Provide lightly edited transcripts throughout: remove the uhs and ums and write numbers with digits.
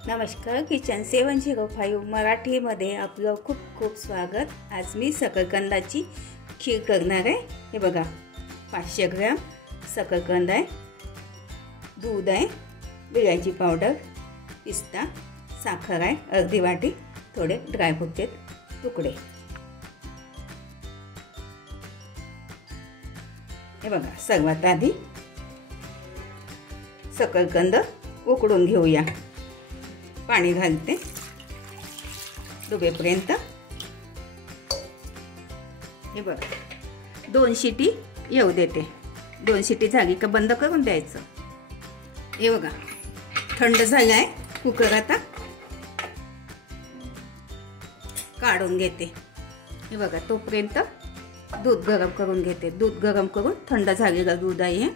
नमस्कार, किचन 705 मराठीमध्ये आपलं खूप खूप स्वागत। आज मी शकरकंदाची खीर करणार आहे। हे बघा, 500 ग्रॅम शकरकंद आहे, दूध आहे, वेलची पावडर, पिस्ता, साखर आहे अर्धी वाटी, थोडे ड्रायफ्रूटचे तुकडे। हे बघा, सर्वात आधी शकरकंद उकडून घेऊया। पाणी घालते डुबेपर्यंत। हे बघ, 2 शिटी येऊ देते। 2 शिटी झाली का बंद करून द्यायचं। हे बघा, थंड झालाय कुकर, आता काढून घेते। हे बघा, तोपर्यंत दूध गरम करून घेते। दूध गरम करून थंड झालेलं दूध आहे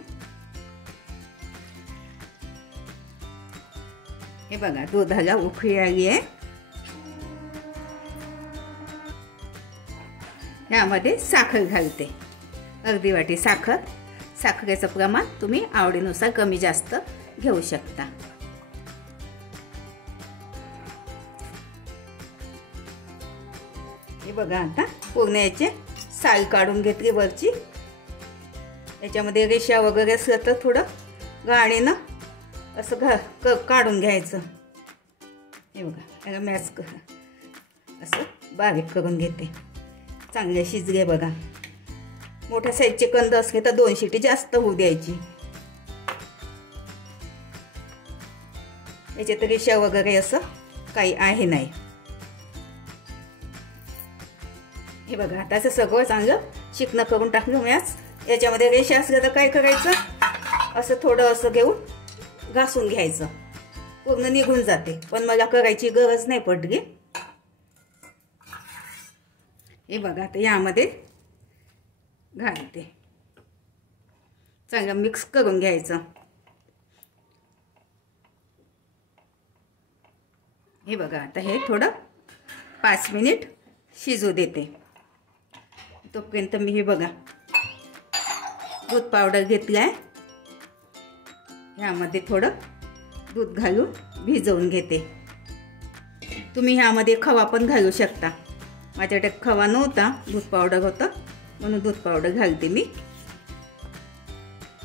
हे बघा, दुधाला उकळी आली आहे। यामध्ये साखर घालते, अर्धी वाटी साखर। साखरेचं प्रमाण तुम्ही आवडीनुसार कमी जास्त घेऊ शकता। हे बघा, आता पूर्ण याचे साल काढून घेतली वरची। याच्यामध्ये रेषा वगैरे असलं तर थोडं गाळणीनं असं काढून घ्यायचं। हे बघा, याला मॅश असं बारीक करून घेते। चांगले शिजले बघा। मोठ्या साईजचे कंद असले तर 2 शिटी जास्त होऊ द्यायची। याच्यात रेषा वगैरे असं काही आहे नाही। हे बघा, आता असं सगळं चांगलं चिकन करून टाकलं मॅश। याच्यामध्ये रेषा असल्या तर काय करायचं, असं थोडं असं घेऊन घासून घ्यायचं, पूर्ण निघून जाते। पण मला करायची गरज नाही पडली। हे बघा, आता यामध्ये घालते, चांगलं मिक्स करून घ्यायचं। हे बघा, आता हे थोडं 5 मिनिट शिजू देते। तोपर्यंत मी हे बघा, दूध पावडर घेतली आहे। ह्यामध्ये थोडं दूध घालून भिजवून घेते। तुम्ही ह्यामध्ये खवा पण घालू शकता। माझ्याकडे खवा नव्हता, दूध पावडर होतं म्हणून दूध पावडर घालते मी,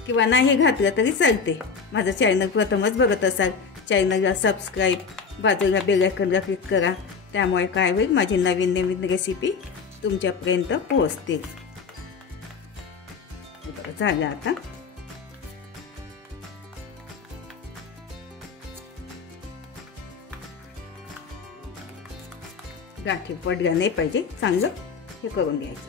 किंवा नाही घातलं तरी चालते। माझं चॅनल प्रथमच बघत असाल, चॅनलला सबस्क्राईब, बाजूला बेल आयकॉनला क्लिक करा। त्यामुळे काय होईल, माझी नवीन नवीन रेसिपी तुमच्यापर्यंत पोहोचतील। झालं आता। गाठी पडल्या नाही पाहिजे, चांगलं हे करून घ्यायचं।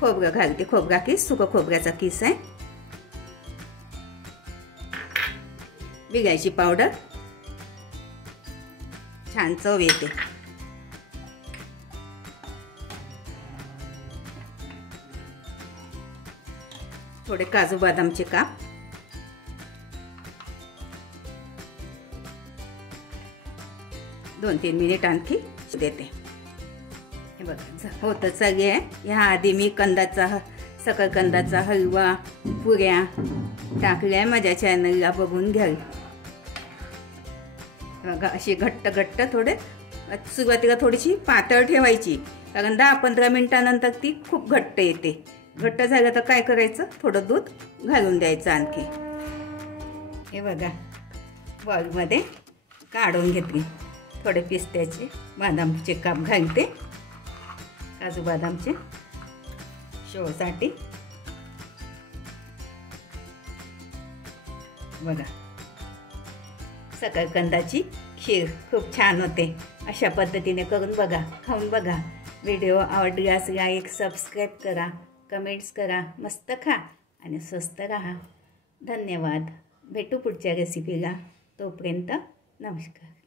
खोबरं घालते, खोबरा किस, सुकं खोबऱ्याचा किस आहे। वेलची पावडर, छान चव येते। थोडे काजू बदामचे काप, दोन 3 मिनिट आणखी देते। हे बघा, होतं सगळे आहे। ह्या आधी मी शकरकंदाचा हलवा, पुऱ्या टाकल्या माझ्या चॅनलला बघून घ्या। बघा, अशी घट्ट घट्ट, थोडे सुरुवातीला थोडीशी पातळ ठेवायची, कारण 10-15 मिनिटानंतर ती खूप घट्ट येते। घट्ट झालं तर काय करायचं, थोडं दूध घालून द्यायचं आणखी। हे बघा, बाउलमध्ये काढून घेतली। थोडे पिस्त्याचे, बदामचे काप घालते, काजू बदामचे शोसाठी। बघा, शकरकंदाची खीर खूप छान होते। अशा पद्धतीने करून बघा, खाऊन बघा। व्हिडिओ आवडल्यास लाईक, सबस्क्राईब करा, कमेंट्स करा। मस्त खा आणि स्वस्त राहा। धन्यवाद। भेटू पुढच्या रेसिपीला। तोपर्यंत नमस्कार।